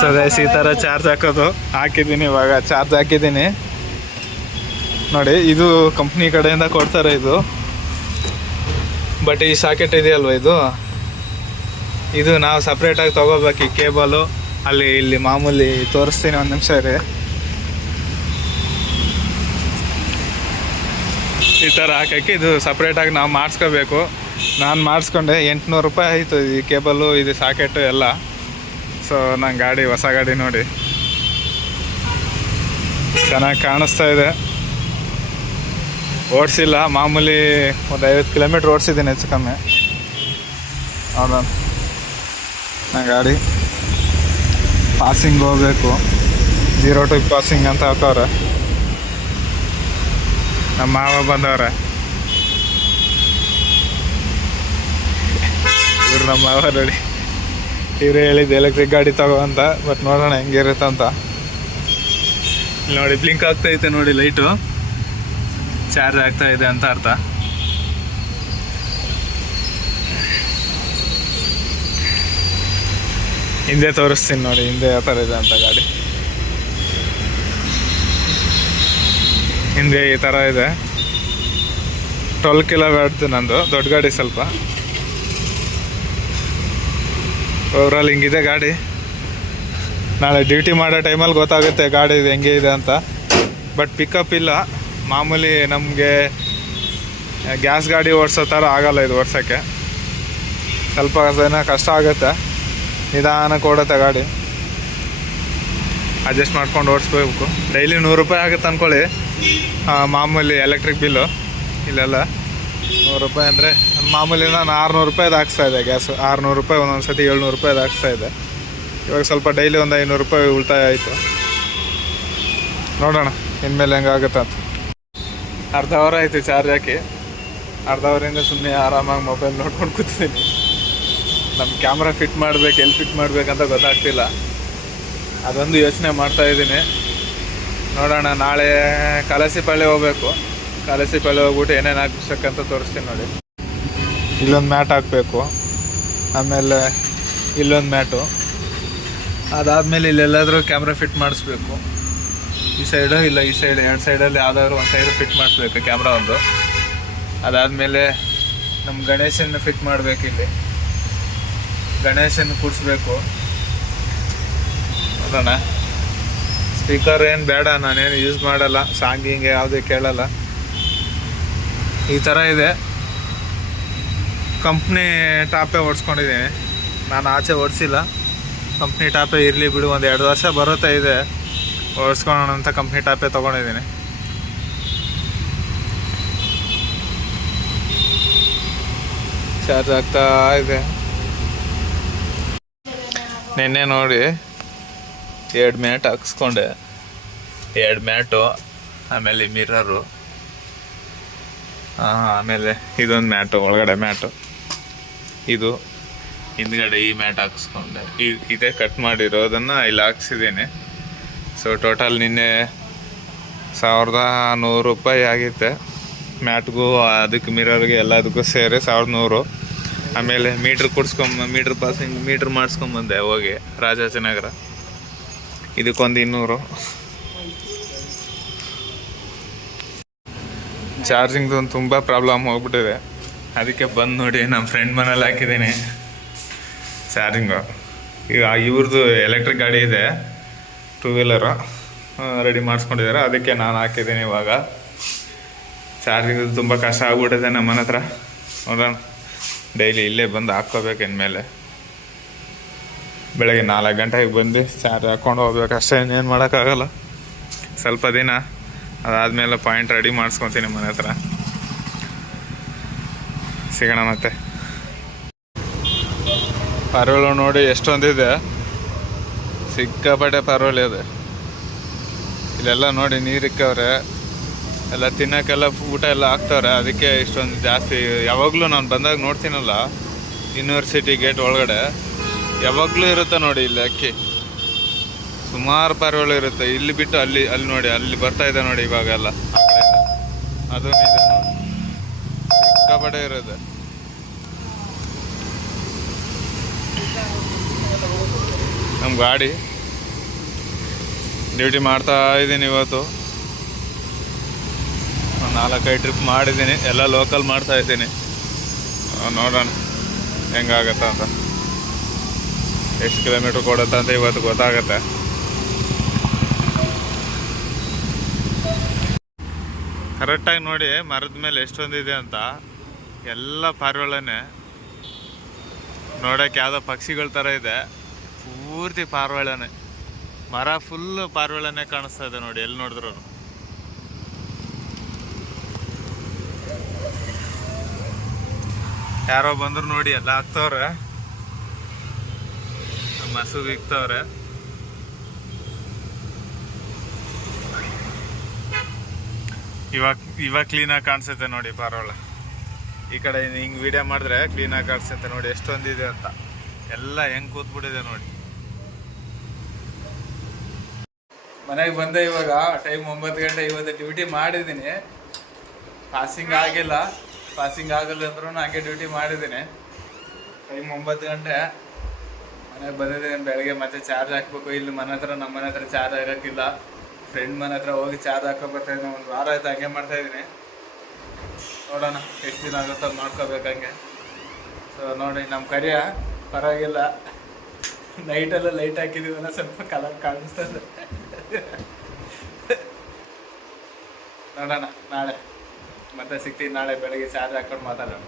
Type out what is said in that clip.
So guys ಈ ಥರ charge ಹಾಕೋದು ಹಾಕಿದ್ದೀನಿ, ಇವಾಗ ಚಾರ್ಜ್ ಹಾಕಿದ್ದೀನಿ ನೋಡಿ. ಇದು ಕಂಪ್ನಿ ಕಡೆಯಿಂದ ಕೊಡ್ತಾರೆ ಇದು. ಬಟ್ ಈ ಸಾಕೆಟ್ ಇದೆಯಲ್ವ ಇದು ನಾವು ಸಪ್ರೇಟಾಗಿ ತೊಗೋಬೇಕು. ಈ ಕೇಬಲು ಅಲ್ಲಿ ಇಲ್ಲಿ ಮಾಮೂಲಿ ತೋರಿಸ್ತೀನಿ, ಒಂದು ನಿಮಿಷ ಇರಿ. ಈ ಥರ ಹಾಕೋಕ್ಕೆ ಇದು ಸಪ್ರೇಟಾಗಿ ನಾವು ಮಾಡಿಸ್ಕೋಬೇಕು. ನಾನು ಮಾಡಿಸ್ಕೊಂಡೆ, 800 ರೂಪಾಯಿ ಆಯಿತು ಈ ಕೇಬಲು, ಇದು ಸಾಕೆಟು ಎಲ್ಲ. ಸೊ ನನ್ನ ಗಾಡಿ ಹೊಸ ಗಾಡಿ ನೋಡಿ ಚೆನ್ನಾಗಿ ಕಾಣಿಸ್ತಾ ಇದೆ. ಓಡಿಸಿಲ್ಲ, ಮಾಮೂಲಿ ಒಂದು 50 ಕಿಲೋಮೀಟ್ರ್ ಓಡಿಸಿದ್ದೀನಿ ಹೆಚ್ಚು ಕಮ್ಮಿ. ಹೌದಾ, ನನ್ನ ಗಾಡಿ ಪಾಸಿಂಗ್ ಹೋಗಬೇಕು, 0 to ಪಾಸಿಂಗ್ ಅಂತ ಹಾಕವ್ರೆ. ನಮ್ಮ ಮಾವ ಬಂದವ್ರೆ, ಇವ್ರು ನಮ್ಮ ಮಾವ ನೋಡಿ. ಇವ್ರು ಹೇಳಿದ್ದು ಎಲೆಕ್ಟ್ರಿಕ್ ಗಾಡಿ ತಗೋ ಅಂತ, ಬಟ್ ನೋಡೋಣ ಹೆಂಗಿರುತ್ತೆ ಅಂತ. ಇಲ್ಲಿ ನೋಡಿ ಬ್ಲಿಂಕ್ ಆಗ್ತಾಯಿದೆ ನೋಡಿ, ಲೈಟು ಚಾರ್ಜ್ ಆಗ್ತಾ ಇದೆ ಅಂತ ಅರ್ಥ. ಹಿಂದೆ ತೋರಿಸ್ತೀನಿ ನೋಡಿ, ಹಿಂದೆ ಯಾವ ಥರ ಇದೆ ಅಂತ ಗಾಡಿ. ಹಿಂದೆ ಈ ಥರ ಇದೆ, 12 ಕಿಲೋವ್ಯಾಟ್ದು ನಂದು, ದೊಡ್ಡ ಗಾಡಿ ಸ್ವಲ್ಪ. ಓವರಾಲ್ ಹಿಂಗಿದೆ ಗಾಡಿ. ನಾಳೆ ಡ್ಯೂಟಿ ಮಾಡೋ ಟೈಮಲ್ಲಿ ಗೊತ್ತಾಗುತ್ತೆ ಗಾಡಿ ಇದು ಹೆಂಗೆ ಇದೆ ಅಂತ. ಬಟ್ ಪಿಕಪ್ ಇಲ್ಲ, ಮಾಮೂಲಿ ನಮಗೆ ಗ್ಯಾಸ್ ಗಾಡಿ ಓಡಿಸೋ ಥರ ಆಗೋಲ್ಲ ಇದು ಓಡ್ಸೋಕ್ಕೆ. ಸ್ವಲ್ಪ ಜನ ಕಷ್ಟ ಆಗುತ್ತೆ, ನಿಧಾನಕ್ಕೆ ಓಡುತ್ತೆ ಗಾಡಿ. ಅಡ್ಜಸ್ಟ್ ಮಾಡ್ಕೊಂಡು ಓಡಿಸ್ಬೇಕು. ಡೈಲಿ 100 ರೂಪಾಯಿ ಆಗುತ್ತೆ ಅಂದ್ಕೊಳ್ಳಿ ಮಾಮೂಲಿ ಎಲೆಕ್ಟ್ರಿಕ್ ಬಿಲ್ಲು. ಇಲ್ಲೆಲ್ಲ 100 ರೂಪಾಯಿ ಅಂದರೆ ಮಾಮೂಲಿ ನಾನು 600 ರೂಪಾಯಿದು ಹಾಕ್ಸ್ತಾಯಿದ್ದೆ ಗ್ಯಾಸು. 600 ರೂಪಾಯಿ, ಒಂದೊಂದು ಸತಿ 700 ರೂಪಾಯಿದು ಹಾಕ್ಸ್ತಾಯಿದ್ದೆ. ಇವಾಗ ಸ್ವಲ್ಪ ಡೈಲಿ ಒಂದು 500 ರೂಪಾಯಿ ಉಳಿತಾಯ ಆಯಿತು. ನೋಡೋಣ ಇನ್ಮೇಲೆ ಹೆಂಗಾಗುತ್ತೆ ಅಂತ. ಅರ್ಧ ಅವರ್ ಆಯಿತು ಚಾರ್ಜ್ ಹಾಕಿ. ಅರ್ಧ ಅವರಿಂದ ಸುಮ್ಮನೆ ಆರಾಮಾಗಿ ಮೊಬೈಲ್ ನೋಡ್ಕೊಂಡು ಕೂತಿದ್ದೀನಿ. ನಮ್ಮ ಕ್ಯಾಮ್ರಾ ಫಿಟ್ ಮಾಡಬೇಕು, ಎಲ್ಲಿ ಫಿಟ್ ಮಾಡಬೇಕಂತ ಗೊತ್ತಾಗ್ತಿಲ್ಲ. ಅದೊಂದು ಯೋಚನೆ ಮಾಡ್ತಾಯಿದ್ದೀನಿ. ನೋಡೋಣ, ನಾಳೆ ಕಲಸಿಪಾಳ್ಯ ಹೋಗ್ಬೇಕು. ಕಲಸಿಪಾಳ್ಯ ಹೋಗ್ಬಿಟ್ಟು ಏನೇನು ಹಾಕ್ಬೇಕಂತ ತೋರಿಸ್ತೀನಿ ನೋಡಿ. ಇಲ್ಲೊಂದು ಮ್ಯಾಟ್ ಹಾಕಬೇಕು, ಆಮೇಲೆ ಇಲ್ಲೊಂದು ಮ್ಯಾಟು. ಅದಾದಮೇಲೆ ಇಲ್ಲೆಲ್ಲಾದರೂ ಕ್ಯಾಮ್ರಾ ಫಿಟ್ ಮಾಡಿಸ್ಬೇಕು. ಈ ಸೈಡು ಇಲ್ಲ ಈ ಸೈಡ್, 2 ಸೈಡಲ್ಲಿ ಯಾವುದಾದ್ರು ಒಂದು ಸೈಡು ಫಿಟ್ ಮಾಡಿಸ್ಬೇಕು ಕ್ಯಾಮ್ರಾ ಒಂದು. ಅದಾದಮೇಲೆ ನಮ್ಮ ಗಣೇಶನ ಫಿಟ್ ಮಾಡಬೇಕು. ಇಲ್ಲಿ ಗಣೇಶನ ಕೂಡಿಸ್ಬೇಕು. ನೋಡೋಣ. ಸ್ಪೀಕರ್ ಏನು ಬೇಡ, ನಾನೇನು ಯೂಸ್ ಮಾಡಲ್ಲ, ಸಾಂಗ್ ಹಿಂಗೆ ಯಾವುದೇ ಕೇಳಲ್ಲ. ಈ ಥರ ಇದೆ. ಕಂಪ್ನಿ ಟಾಪೇ ಓಡಿಸ್ಕೊಂಡಿದ್ದೀನಿ ನಾನು, ಆಚೆ ಓಡಿಸಿಲ್ಲ. ಕಂಪ್ನಿ ಟಾಪೇ ಇರಲಿ ಬಿಡು, ಒಂದು 2 ವರ್ಷ ಬರುತ್ತೆ ಇದೆ ಓಡಿಸ್ಕೊಳ್ಳೋಣ ಅಂತ ಕಂಪ್ನಿ ಟಾಪೇ ತೊಗೊಂಡಿದ್ದೀನಿ. ಚಾರ್ಜ್ ಆಗ್ತಾ ಇದೆ. ನಿನ್ನೆ ನೋಡಿ 2 ಮ್ಯಾಟ್ ಹಾಕ್ಸ್ಕೊಂಡೆ, 2 ಮ್ಯಾಟು, ಆಮೇಲೆ ಮಿರರು, ಆಮೇಲೆ ಇದೊಂದು ಮ್ಯಾಟು, ಒಳಗಡೆ ಮ್ಯಾಟು, ಇದು ಹಿಂದ್ಗಡೆ ಈ ಮ್ಯಾಟ್ ಹಾಕ್ಸ್ಕೊಂಡೆ. ಇದೇ ಕಟ್ ಮಾಡಿರೋದನ್ನು ಇಲ್ಲಿ ಹಾಕ್ಸಿದ್ದೀನಿ. ಸೊ ಟೋಟಲ್ ನಿನ್ನೆ 1100 ರೂಪಾಯಿ ಆಗಿತ್ತೆ. ಮ್ಯಾಟ್ಗೂ ಅದಕ್ಕೆ ಮಿರರ್ಗೆ ಎಲ್ಲದಕ್ಕೂ ಸೇರಿ 1100. ಆಮೇಲೆ ಮೀಟ್ರ್ ಪಾಸಿಂಗ್ ಮೀಟ್ರ್ ಮಾಡಿಸ್ಕೊಂಬಂದೆ ಹೋಗಿ ರಾಜಾಜಿನಗರ. ಇದಕ್ಕೊಂದು 200. ಚಾರ್ಜಿಂಗ್ದು ಒಂದು ತುಂಬ ಪ್ರಾಬ್ಲಮ್ ಹೋಗ್ಬಿಟ್ಟಿದೆ. ಅದಕ್ಕೆ ಬಂದು ನೋಡಿ ನಮ್ಮ ಫ್ರೆಂಡ್ ಮನೇಲಿ ಹಾಕಿದ್ದೀನಿ ಚಾರ್ಜಿಂಗು. ಈಗ ಇವ್ರದ್ದು ಎಲೆಕ್ಟ್ರಿಕ್ ಗಾಡಿ ಇದೆ, 2 ವೀಲರು ರೆಡಿ ಮಾಡಿಸ್ಕೊಂಡಿದ್ದಾರೆ. ಅದಕ್ಕೆ ನಾನು ಹಾಕಿದ್ದೀನಿ. ಇವಾಗ ಚಾರ್ಜಿಂಗ್ ತುಂಬ ಕಷ್ಟ ಆಗ್ಬಿಟ್ಟಿದೆ ನಮ್ಮ ಮನೆ ಹತ್ರ. ನೋಡೋಣ, ಡೈಲಿ ಇಲ್ಲೇ ಬಂದು ಹಾಕ್ಕೋಬೇಕು ಇನ್ಮೇಲೆ. ಬೆಳಗ್ಗೆ 4 ಗಂಟೆಗೆ ಬಂದು ಚಾರ್ಜ್ ಹಾಕ್ಕೊಂಡು ಹೋಗ್ಬೇಕು ಅಷ್ಟೇ, ಇನ್ನೇನು ಮಾಡೋಕ್ಕಾಗಲ್ಲ. ಸ್ವಲ್ಪ ದಿನ ಅದಾದಮೇಲೆ ಪಾಯಿಂಟ್ ರೆಡಿ ಮಾಡಿಸ್ಕೊತೀನಿ ಮನೆ ಹತ್ರ. ಸಿಗೋಣ ಮತ್ತೆ. ಪರೋಳು ನೋಡಿ ಎಷ್ಟೊಂದಿದೆ, ಸಿಕ್ಕಾಪಟ್ಟೆ ಪರೋಳಿ ಇದೆ. ಇಲ್ಲೆಲ್ಲ ನೋಡಿ ನೀರಿಕ್ಕವ್ರೆ, ಎಲ್ಲ ತಿನ್ನೋಕ್ಕೆಲ್ಲ ಊಟ ಎಲ್ಲ ಹಾಕ್ತವ್ರೆ. ಅದಕ್ಕೆ ಇಷ್ಟೊಂದು ಜಾಸ್ತಿ. ಯಾವಾಗಲೂ ನಾನು ಬಂದಾಗ ನೋಡ್ತೀನಲ್ಲ ಯೂನಿವರ್ಸಿಟಿ ಗೇಟ್ ಒಳಗಡೆ ಯಾವಾಗಲೂ ಇರುತ್ತೆ ನೋಡಿ ಇಲ್ಲಿ ಅಕ್ಕಿ. ಸುಮಾರು ಪರೋಳು ಇರುತ್ತೆ. ಇಲ್ಲಿ ಬಿಟ್ಟು ಅಲ್ಲಿ ನೋಡಿ, ಅಲ್ಲಿ ಬರ್ತಾ ಇದೆ ನೋಡಿ ಇವಾಗೆಲ್ಲ ಆ ಕಡೆಯಿಂದ. ಅದೂ ಇದೆ ನೋಡಿ, ಸಿಕ್ಕಾಪಟ್ಟೆ ಇರುತ್ತೆ. ನಮ್ಮ ಗಾಡಿ ಡ್ಯೂಟಿ ಮಾಡ್ತಾ ಇದ್ದೀನಿ ಇವತ್ತು. ಒಂದು 4-5 ಟ್ರಿಪ್ ಮಾಡಿದ್ದೀನಿ, ಎಲ್ಲ ಲೋಕಲ್ ಮಾಡ್ತಾ ಇದ್ದೀನಿ. ನೋಡೋಣ ಹೆಂಗಾಗತ್ತ ಅಂತ, ಎಷ್ಟು ಕಿಲೋಮೀಟ್ರ್ ಕೊಡುತ್ತೆ ಅಂತ ಇವತ್ತು ಗೊತ್ತಾಗತ್ತೆ. ಕರೆಕ್ಟಾಗಿ ನೋಡಿ ಮರದ ಮೇಲೆ ಎಷ್ಟೊಂದಿದೆ ಅಂತ. ಎಲ್ಲ ಪಾರಿವಾಳನೇ, ನೋಡೋಕೆ ಯಾವುದೋ ಪಕ್ಷಿಗಳ ಥರ ಇದೆ, ಪೂರ್ತಿ ಪಾರಿವಾಳನೇ. ಮರ ಫುಲ್ ಪಾರಿವಾಳನೇ ಕಾಣಿಸ್ತಾ ಇದೆ ನೋಡಿ, ಎಲ್ಲಿ ನೋಡಿದ್ರು. ಯಾರೋ ಬಂದ್ರು ನೋಡಿ, ಎಲ್ಲ ಹಾಕ್ತವ್ರೆ, ಮಸೂದ್ ಇಕ್ತವ್ರೆ. ಇವಾಗ ಕ್ಲೀನಾಗಿ ಕಾಣಿಸುತ್ತೆ ನೋಡಿ ಪಾರಿವಾಳ. ಈ ಕಡೆ ಹಿಂಗೆ ವಿಡಿಯೋ ಮಾಡಿದ್ರೆ ಕ್ಲೀನಾಗಿ ಕಾಣಿಸುತ್ತೆ ನೋಡಿ ಎಷ್ಟೊಂದಿದೆ ಅಂತ. ಎಲ್ಲ ಹೆಂಗೆ ಕೂತ್ಬಿಟ್ಟಿದೆ ನೋಡಿ. ಮನೆಗೆ ಬಂದೆ ಇವಾಗ, ಟೈಮ್ 9 ಗಂಟೆ. ಇವತ್ತು ಡ್ಯೂಟಿ ಮಾಡಿದ್ದೀನಿ, ಪಾಸಿಂಗ್ ಆಗಲ್ಲ ಅಂದ್ರೂ ಹಂಗೆ ಡ್ಯೂಟಿ ಮಾಡಿದ್ದೀನಿ. ಟೈಮ್ 9 ಗಂಟೆ. ಮನೆಗೆ ಬಂದಿದ್ದೀನಿ. ಬೆಳಗ್ಗೆ ಮತ್ತೆ ಚಾರ್ಜ್ ಹಾಕ್ಬೇಕು. ಇಲ್ಲಿ ನಮ್ಮ ಮನೆ ಹತ್ರ ಚಾರ್ಜ್ ಆಗೋಕ್ಕಿಲ್ಲ. ಫ್ರೆಂಡ್ ಮನೆ ಹತ್ರ ಹೋಗಿ ಚಾರ್ಜ್ ಹಾಕೋ ಬರ್ತಾಯಿದ್ದೀನಿ. 1 ವಾರ ಆಯ್ತು ಹಂಗೆ ಮಾಡ್ತಾಯಿದ್ದೀನಿ. ನೋಡೋಣ ಎಷ್ಟು ದಿನ ಆಗುತ್ತೋ ನೋಡ್ಕೋಬೇಕು ಹಂಗೆ. ಸೊ ನೋಡಿ, ನಮ್ಮ ಕರಿಯ ಪರವಾಗಿಲ್ಲ, ನೈಟೆಲ್ಲ ಲೈಟ್ ಹಾಕಿದ್ದೀವಲ್ಲ, ಸ್ವಲ್ಪ ಕಲರ್ ಕಾಣಿಸ್ತದೆ. ನೋಡೋಣ, ನಾಳೆ ಮತ್ತೆ ಸಿಗ್ತೀನಿ. ನಾಳೆ ಬೆಳಗ್ಗೆ ಚಾರ್ಜ್ ಹಾಕೊಂಡು ಮಾತಾಡೋಣ.